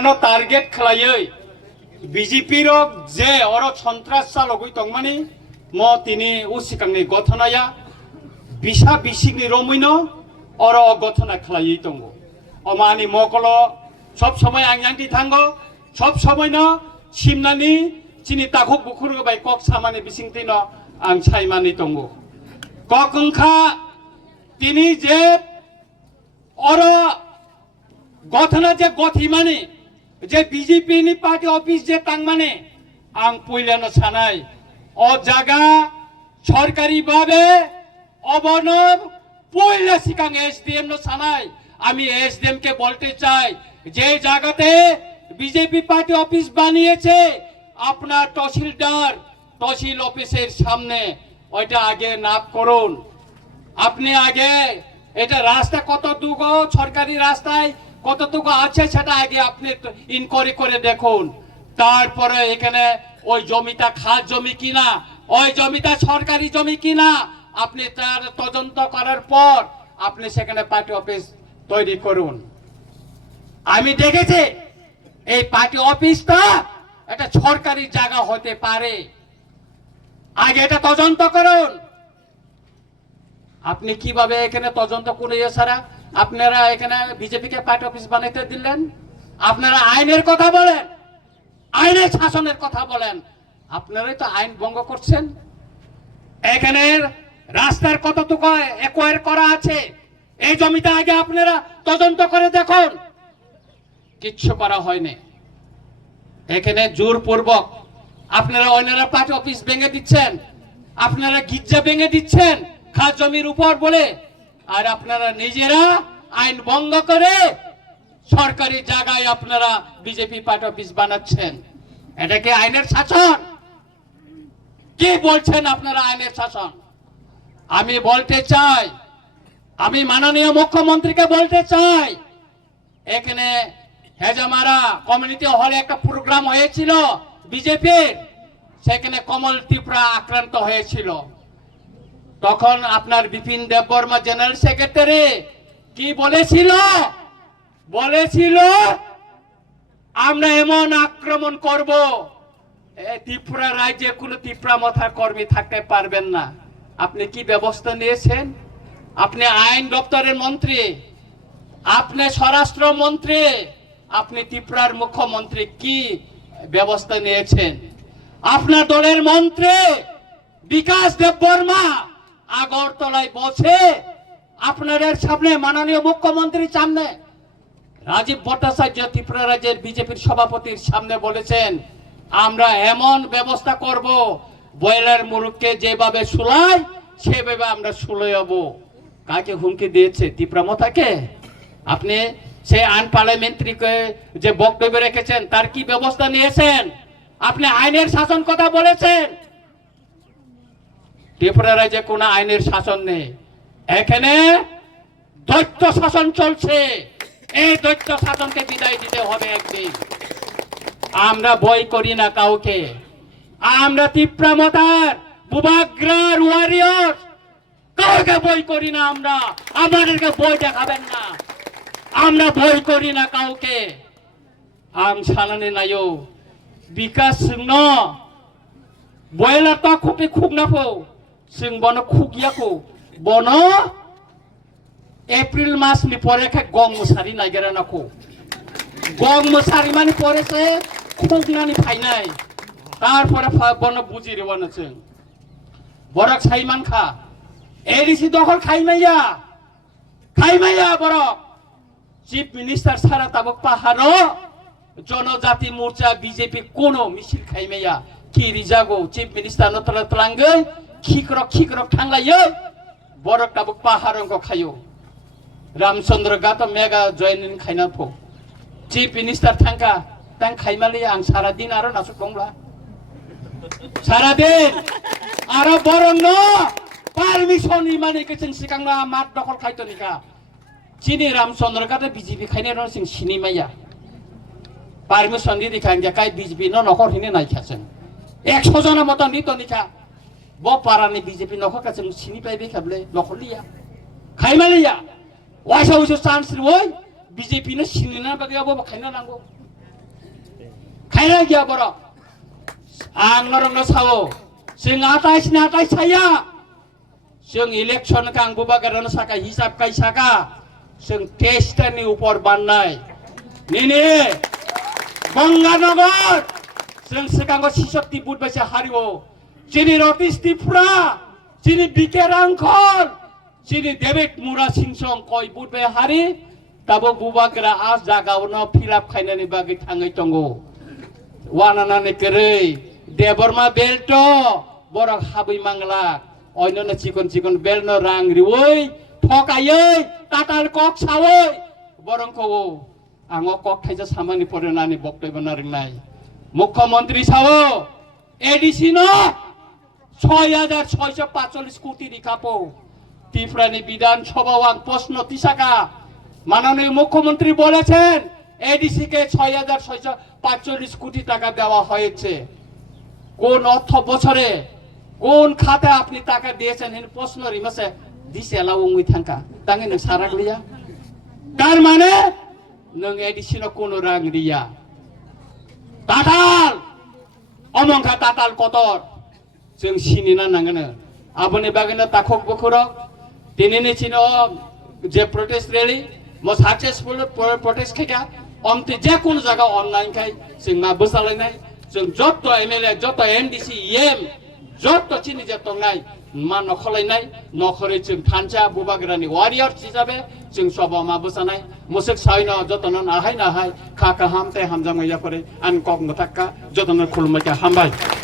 no target khalayoi BJP rok je oro সন্ত্রাস চালকই তংমানি mo tini usikangni gothanaya bisa bisikni romuino oro gotana khalayoi tongo omani mokolo sob somoy angyangti thango sob somoy no simnani chini takhok bukhurgo bai kok samani bisingtino ang saimani tongo kok ongkha tini je oro gotana je gothimani যে BJP নি party office যে তাংমানে আং পইলানো সানাই ও জায়গা সরকারি ভাবে অবনব পইলা সিকাং SDM no সানাই আমি SDM কে বলতে চাই যে জায়গাতে বিজেপি পার্টি অফিস বানিয়েছে আপনার তহসিলদার তহসিল অফিসের সামনে ওইটা আগে নাপ করুন আপনি আগে এটা রাস্তা কত দূর সরকারি রাস্তায় কতটুকু আছে সেটা আগে আপনি ইনকোয়ারি করে দেখুন তারপরে এখানে ওই জমিটা খাস জমি কিনা ওই জমিটা সরকারি জমি কিনা আপনি তার তদন্ত করার পর আপনি সেখানে পার্টি অফিস তৈরি করুন আমি দেখেছি এই পার্টি অফিসটা এটা সরকারি জায়গা হতে পারে আগে এটা তদন্ত করুন আপনি কিভাবে এখানে তদন্ত করে সারা আপনারা এখানে বিজেপি কে পার্টি অফিস বানাইতে দিলেন আপনারা আইনের কথা বলেন আইনের শাসনের কথা বলেন আপনারাই তো আইন ভঙ্গ করছেন এখানে রাস্তার কতটুকু একোয়ার করা আছে এই জমিটা আগে আপনারা তদন্ত করে দেখুন কিচ্ছু করা হয়নি এখানে জোরপূর্বক আপনারা অন্যরা পার্টি অফিস ভেঙে দিচ্ছেন আপনারা গির্জা ভেঙে দিচ্ছেন খাস জমির উপর বলে আর আপনারা নিজেরা আইন ভঙ্গ করে সরকারি জায়গায় আপনারা বিজেপি পার্টি অফিস বানাচ্ছেন এটা কি আইনের শাসন কি বলছেন আপনারা আইনের শাসন আমি বলতে চাই আমি মাননীয় মুখ্যমন্ত্রীকে বলতে চাই এখানে হেজামারা কমিউনিটি হলে একটা প্রোগ্রাম হয়েছিল বিজেপির সেখানে কমল ত্রিপুরা আক্রান্ত হয়েছিল তখন আপনার বিপিন দেববর্মা জেনারেল সেক্রেটারি কি বলেছিল আমরা এমন আক্রমণ করব ত্রিপুরা রাজ্যে কোনো ত্রিপুরা মাথা কর্মী থাকতে পারবেন না আপনি কি ব্যবস্থা নিয়েছেন আপনি আইন দপ্তরের মন্ত্রী আপনি স্বরাষ্ট্র মন্ত্রী আপনি ত্রিপুরার মুখ্যমন্ত্রী কি ব্যবস্থা নিয়েছেন আপনার দলের মন্ত্রী বিকাশ দেববর্মা আগরতলায় বসে আপনাদের সামনে মাননীয় মুখ্যমন্ত্রীর সামনে রাজীব ভট্টাচার্য ত্রিপুরা রাজ্যের বিজেপির সভাপতির সামনে বলেছেন আমরা এমন ব্যবস্থা করব বয়লার মুরুখকে যেভাবে শুলাই সেভাবে আমরা শুলাইব কাকে হুমকি দিয়েছে ত্রিপুরা মাথাকে আপনি সেই আনপার্লামেন্টারিকে যে বক্তব্য রেখেছেন তার কি ব্যবস্থা নিয়েছেন আপনি আইনের শাসন কথা বলেছেন ত্রিপুরা রাজ্যে কোনো আইনের শাসন নেই এখানে দৈত্য শাসন চলছে এই দৈত্য শাসনকে বিদায় দিতে হবে একদিন আমরা বই করি না কাউকে আমরা ত্রিপুরা মাতার বুবাগ্রার ওয়ারিয়র কাউকে বই করি না আমরা আমাদেরকে বই দেখাবেন না আমরা বই করি না কাউকে আম সালানে নাইও বিকাশ ন বয়লা তো খুবই খুব নাফো जों बनो खुगियाखौ बनो एप्रिल मासनि परे गं मुसारि नागिरा नाखौ गं मुसारि माने परेसे खुगनानि फायनाय तारपरे बनो बुजिरेवानो जों बरक साइमानखा एडिसि दखल खाइमाया बरक चिफ मिनिस्टार सारा ताबक पाहारो जनजाति मोर्चा बीजेपी कोनो मिसिल खाइमाया कि रिजागो चिफ मिनिस्टार नतला तलांगै खिक्रक थांलायो बरक ताबक पाहारंखौ खायो रामचंद्र गात मेगा जयनिन खाइना फो चिफ मिनिस्टार थांखा तां खाइमाले आं सारा दिन आरो नासुक दंब्ला सारा दिन आरो बरं न पारमिशन इमाने केसन सिगांना मात दखल खाइतनिका चिनि रामचंद्र गात बीजेपी खाइने र सिं सिनिमाया पारमिशन दिदिखां जाकाय बीजेपी न नखर हिने नायखासन 100 जना मत नितनिका बो पारानि बीजेपी नखर कासन सिनि पाइबे खाबले नखरलिया खाइमालिया वाइसा चान्स रै बीजेपी न सिनिना बागै अब खाइना नांगौ खायना गया बर आं नरंनो सावो जों आटाई साया जों इलेक्शन का आं बुबागारानो साका हिसाब kai saka जों टेस्टनि ऊपर बाननाय निने गंगानगर जों सिगाङाव सिसक्ति बुधबायसे हारिवो जिनि रतीश त्रिपुरा जिनि बिके रांखल जिनि डेभिड मुरा सिंसं कय बुधबाय हारि दाबो बुबागरा आज जागावनो फिलाप खायनानि बागै थाङै दंगो वानानानै केरै देबरमा बेल्ट बरक हाबै मांला अयननो चिकन बेलनो रां रिवै ठकायै ताताल कक सावै बरंखौ आङो कक थाइजा सामानि परेनानि बक्तब्य नारिंनाय मुख्यमंत्री सावो एडिसि न 6645 কোটি রিকাপো ত্রিপুরানি বিধানসভাও আং প্রশ্ন তিসাকা মাননীয় মুখ্যমন্ত্রী বলেছেন এডিসি কে 6645 কোটি টাকা দেওয়া হয়েছে কোন অর্থ বছরে কোন খাতে আপনি টাকা দিয়েছেন এই প্রশ্ন রিমাসে দিছে লাউঙ্গি থাঙ্কা তাঙ্গে নং সারাক লিয়া তার মানে নং এডিসি ন কোন রাং রিয়া ताताल अमंखा ताताल कतर जों सिनिना नांगोन आबोनि बागैनो ताखक बखुरक दिनैनि चिनो जे प्रोटेस्ट रैली म सक्सेसफुल प्रोटेस्ट खाया अमते जे कोन जागा अनलाइन खाय जों मा बोसालायनाय जों जत एमएलए जत एमडीसी एम जत चिनि जे तंनाय मा नखलायनाय नखरै जों थानसा बुबागरानि वारियर हिसाबै जों सभा मा बोसानाय मुसुक साइना जतन नाहाय नाहाय खाका हामते हामजांगया परे आन कक मथाक्का जतन खुलुमका हामबाय।